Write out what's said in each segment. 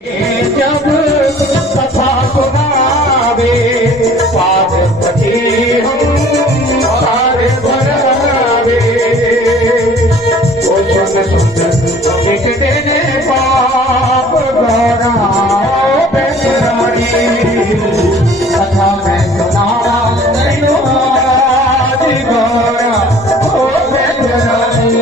जब कथा सुनावे पार्वती हम सारे भरावे वो सुन सुन एक दिन पाप गौरा बेचारी कथा में सुनावा नहीं आज गौरा ओ बेचारी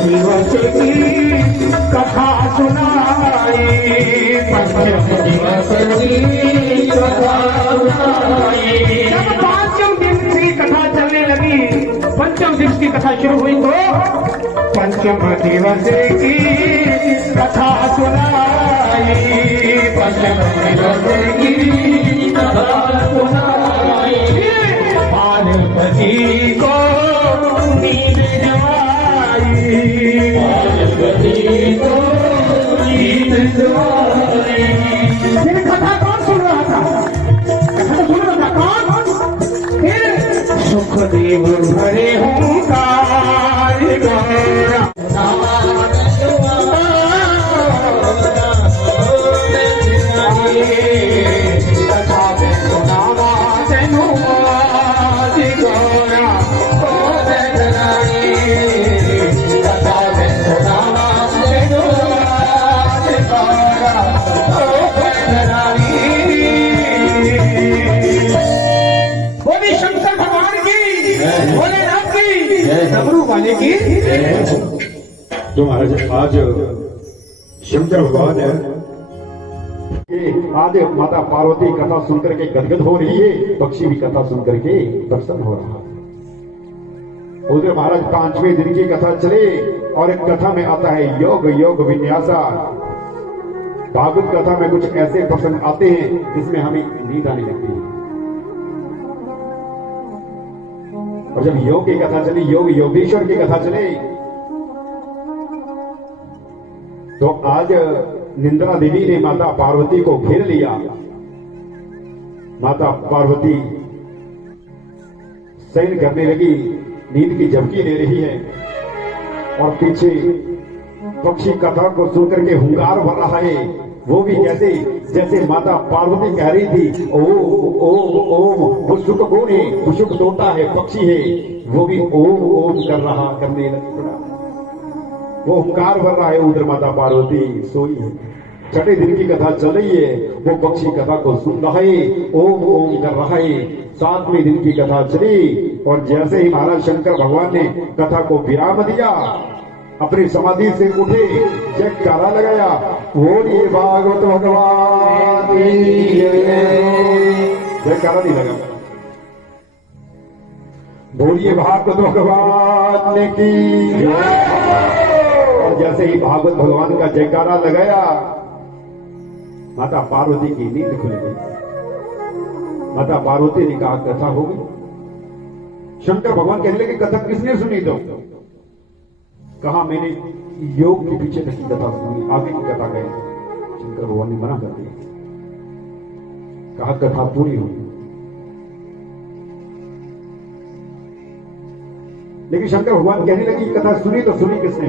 दिवस की कथा सुनाई पंचम दिवस की कथा सुनाई। जब पांचम दिन की कथा चलने लगी, पंचम दिवस की कथा शुरू हुई तो पंचम दिवस की कथा सुनाई पंचम दिवस की कथा सुनाई। पार्वती को नींद फिर कथा कौन सुन रहा था? कथा तो सुन रहा था कौन? फिर सुखदेव भरे हुंकार गौरा कथा में सुनावा तेनु आज गौरा ओ बेदनाई कथा में सुनावा तेनु आज गौरा ओ बेदनाई। बोले शंकर भगवान की, भोलेनाथ की, डमरू वाले की। जो महाराज आज शंकर भगवान है, आज माता पार्वती कथा सुनकर के गदगद हो रही है, पक्षी भी कथा सुनकर के प्रसन्न हो रहा है। उधर महाराज पांचवें दिन की कथा चले और एक कथा में आता है योग योग विन्यासा। भागवत कथा में कुछ ऐसे प्रसंग आते हैं जिसमें हमें नींद आने लगती है। और जब योग की कथा चली, योग योगेश्वर की कथा चले, तो आज निंद्रा देवी ने माता पार्वती को घेर लिया। माता पार्वती शयन करने लगी, नींद की झपकी ले रही है और पीछे पक्षी कथा को सुनकर के हुंकार भर रहा है। वो भी जैसे जैसे माता पार्वती कह रही थी ओम ओम ओम। वो सुख कौन है? वो सुख तोता है, पक्षी है, वो भी ओम ओम करने लगा। वो हुंकार भर रहा है। उधर माता पार्वती सोई है। छठे दिन की कथा चल रही है, वो पक्षी कथा को सुन रहा है, ओम ओम कर रहा है। सातवें दिन की कथा चली और जैसे ही महाराज शंकर भगवान ने कथा को विराम दिया, अपनी समाधि से उठे, जयकारा लगाया, बोलिए भागवत भगवान की जय। जयकारा नहीं लगा, बोलिए भागवत भगवान की जय। और जैसे ही भागवत भगवान का जयकारा लगाया, माता पार्वती की नींद खुल गई। माता पार्वती ने कहा कथा हो गई। शंकर भगवान कहने लगे कथा किसने सुनी? तो कहा मैंने योग के पीछे तक की कथा सुनी, आगे की कथा गई। शंकर भगवान ने मना कर दिया, कहा कथा पूरी हुई। लेकिन शंकर भगवान कहने लगे कथा सुनी तो सुनी किसने?